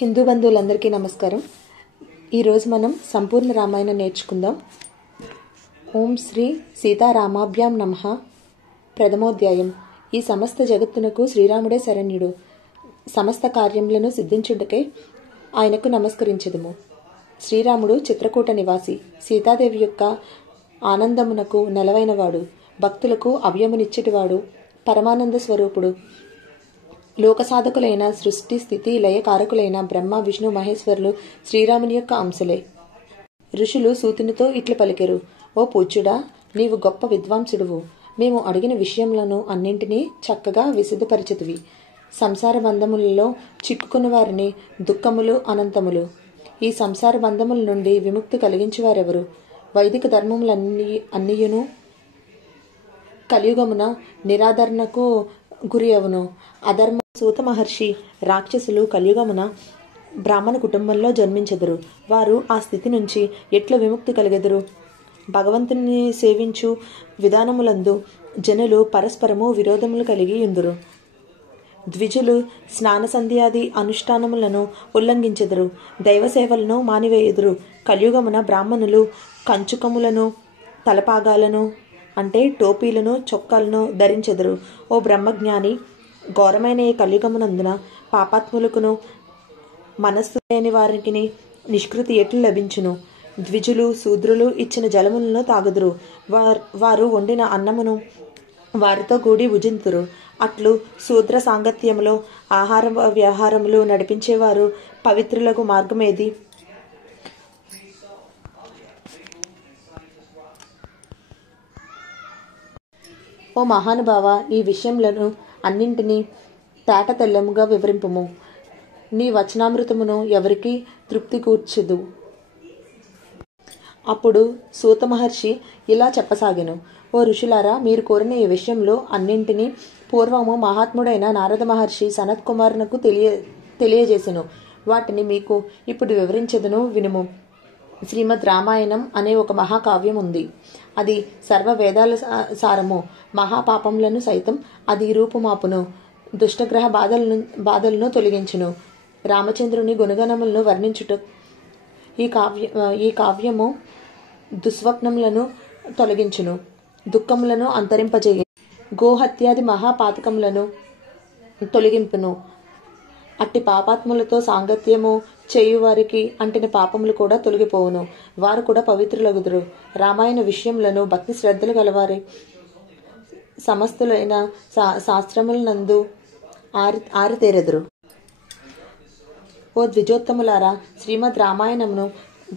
హిందూ బంధువులందరికీ నమస్కారం. ఈరోజు మనం సంపూర్ణ రామాయణం నేర్చుకుందాం. ఓం శ్రీ సీతారామాభ్యాం నమః. ప్రథమోధ్యాయం. ఈ సమస్త జగత్తునకు శ్రీరాముడే శరణ్యుడు. సమస్త కార్యములను సిద్ధించుటకై ఆయనకు నమస్కరించదుము. శ్రీరాముడు చిత్రకూట నివాసి, సీతాదేవి యొక్క ఆనందమునకు నెలవైనవాడు, భక్తులకు అభయమునిచ్చేటివాడు, పరమానంద స్వరూపుడు. లోకసాధకులైన సృష్టి స్థితి లయకారకులైన బ్రహ్మ విష్ణు మహేశ్వరులు శ్రీరాముని యొక్క అంశలే. ఋషులు సూతునితో ఇట్లు పలికెరు: ఓ పూజ్యుడా, నీవు గొప్ప విద్వాంసుడువు. మేము అడిగిన విషయములను అన్నింటినీ చక్కగా విశదపరిచితివి. సంసార బంధములలో చిక్కుకున్న వారిని దుఃఖములు అనంతములు. ఈ సంసార బంధముల నుండి విముక్తి కలిగించేవారెవరు? వైదిక ధర్మములన్నీయును కలియుగమున నిరాదరణకు గురి అవును. అధర్మ సూత మహర్షి రాక్షసులు కలియుగమున బ్రాహ్మణ కుటుంబంలో జన్మించెదరు. వారు ఆ స్థితి నుంచి ఎట్లా విముక్తి కలిగెదరు? భగవంతుని సేవించు విధానములందు జనులు పరస్పరము విరోధములు కలిగి ఉందురు. ద్విజులు స్నాన సంధ్యాది అనుష్ఠానములను ఉల్లంఘించెదరు. దైవ సేవలను మానివేయుదురు. కలియుగమున బ్రాహ్మణులు కంచుకములను తలపాగాలను అంటే టోపీలను చొక్కాలను ధరించెదరు. ఓ బ్రహ్మజ్ఞాని, ఘోరమైన ఈ కలియుగమునందున పాపాత్ములకును మనస్సు లేని వారికి నిష్కృతి ఎట్లు లభించును? ద్విజులు శూద్రులు ఇచ్చిన జలములను తాగుదురు. వారు వండిన అన్నమును వారితో కూడి భుజింతురు. అట్లు శూద్ర సాంగత్యములో ఆహార వ్యవహారములు నడిపించేవారు పవిత్రులకు మార్గమేది? ఓ మహానుభావ, ఈ విషయములను అన్నింటినీ తేట తెల్లముగా వివరింపుము. నీ వచనామృతమును ఎవరికి తృప్తి కూర్చదు. అప్పుడు సూత మహర్షి ఇలా చెప్పసాగెను: ఓ ఋషులారా, మీరు కోరిన ఈ విషయంలో అన్నింటినీ పూర్వము మహాత్ముడైన నారద మహర్షి సనత్ కుమారునకు తెలియజేసెను. వాటిని మీకు ఇప్పుడు వివరించెదను, వినుము. శ్రీమద్ రామాయణం అనే ఒక మహాకావ్యం ఉంది. అది సర్వ వేదాల సారము. మహాపాపములను సైతం అది రూపుమాపును. దుష్టగ్రహ బాధలను తొలగించును. రామచంద్రుని గుణగణములను వర్ణించుట ఈ కావ్యము దుస్వప్నములను తొలగించును, దుఃఖములను అంతరింపజేయ, గోహత్యాది మహాపాతకములను తొలగింపును. అట్టి పాపాత్ములతో సాంగత్యము చేయువారికి అంటిన పాపములు కూడా తొలగిపోవును. వారు కూడా పవిత్రులగుదురు. రామాయణ విషయములను భక్తి శ్రద్ధలు గలవారి సమస్తులైన శాస్త్రములనందు ఆరితేరెదురు. ఓ ద్విజోత్తములారా, శ్రీమద్ రామాయణమును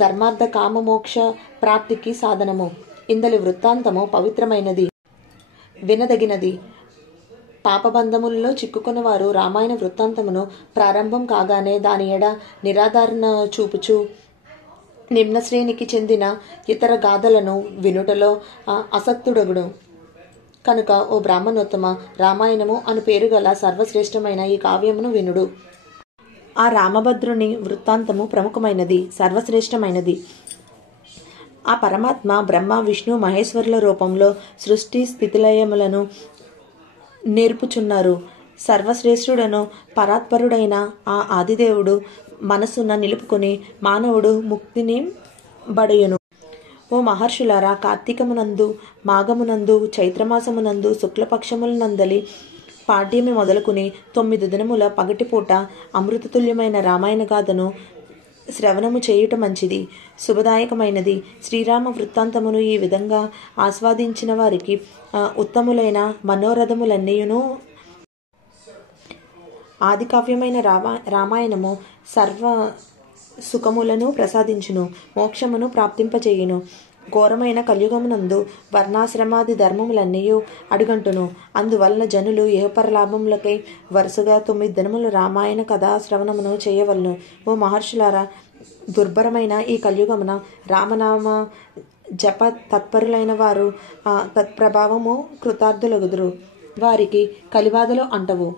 ధర్మార్థ కామ మోక్ష ప్రాప్తికి సాధనము. ఇందలి వృత్తాంతము పవిత్రమైనది, వినదగినది. పాపబంధములలో చిక్కుకున్న వారు రామాయణ వృత్తాంతమును ప్రారంభం కాగానే దాని ఎడ నిరాధారణ చూపుచు నిమ్న శ్రేణికి చెందిన ఇతర గాథలను వినుటలో ఆసక్తుడగుడు. కనుక ఓ బ్రాహ్మణోత్తమ, రామాయణము అను పేరు గల సర్వశ్రేష్టమైన ఈ కావ్యమును వినుడు. ఆ రామభద్రుని వృత్తాంతము ప్రముఖమైనది, సర్వశ్రేష్టమైనది. ఆ పరమాత్మ బ్రహ్మ విష్ణు మహేశ్వరుల రూపంలో సృష్టి స్థితిలయములను నేర్పుచున్నారు. సర్వశ్రేష్ఠుడను పరాత్పరుడైన ఆ ఆదిదేవుడు మనసున నిలుపుకొని మానవుడు ముక్తిని బడయును. ఓ మహర్షులారా, కార్తీకమునందు, మాఘమునందు, చైత్రమాసమునందు, శుక్లపక్షములనందలి పాడ్యమి మొదలుకుని 9 దినముల పగటిపూట అమృతతుల్యమైన రామాయణ గాథను శ్రవణము చేయుట మంచిది, శుభదాయకమైనది. శ్రీరామ వృత్తాంతమును ఈ విధంగా ఆస్వాదించిన వారికి ఉత్తములైన మనోరథములన్నీయును ఆదికావ్యమైన రామాయణము సర్వ సుఖములను ప్రసాదించును, మోక్షమును ప్రాప్తింపచేయును. ఘోరమైన కలియుగమునందు వర్ణాశ్రమాది ధర్మములన్నీయు అడుగంటును. అందువలన జనులు ఇహపరలాభములకై వరుసగా 9 దినములు రామాయణ కథా శ్రవణమును చేయవలను. ఓ మహర్షులారా, దుర్భరమైన ఈ కలియుగమున రామనామ జప తత్పరులైన వారు తత్ప్రభావము కృతార్థులగుదురు. వారికి కలిబాధలు అంటవు.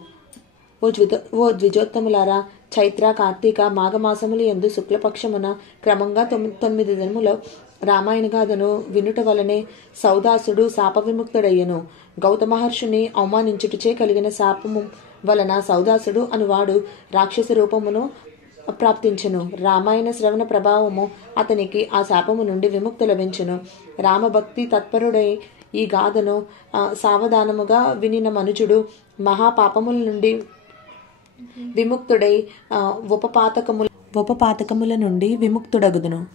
ఓ ద్విజోత్తములారా, చైత్ర కార్తీక మాఘమాసములు యందు శుక్లపక్షమున క్రమంగా 9 దినముల రామాయణ గాథను వినుట వలనే సౌదాసుడు శాప విముక్తుడయ్యను. గౌతమ మహర్షిని అవమానించుటచే కలిగిన శాపము వలన సౌదాసుడు అనువాడు రాక్షస రూపమును ప్రాప్తించును. రామాయణ శ్రవణ ప్రభావము అతనికి ఆ శాపము నుండి విముక్తి లభించును. రామభక్తి తత్పరుడై ఈ గాథను సావధానముగా వినిన మనుజుడు మహాపాపముల నుండి విముక్తుడై ఉపపాతకముల నుండి విముక్తుడగుదును.